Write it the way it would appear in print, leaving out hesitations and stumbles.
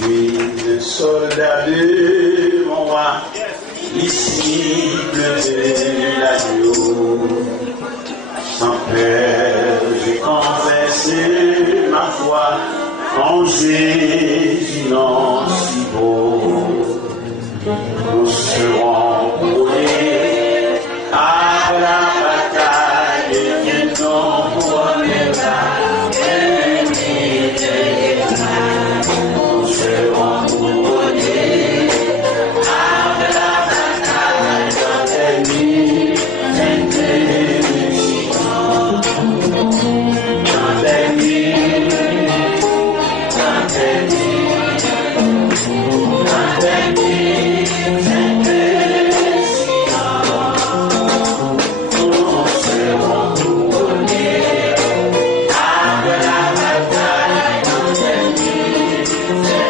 suis le soldat de mon roi, disciple de l'agneau. Sans peur, j'ai confessé ma foi en Jésus.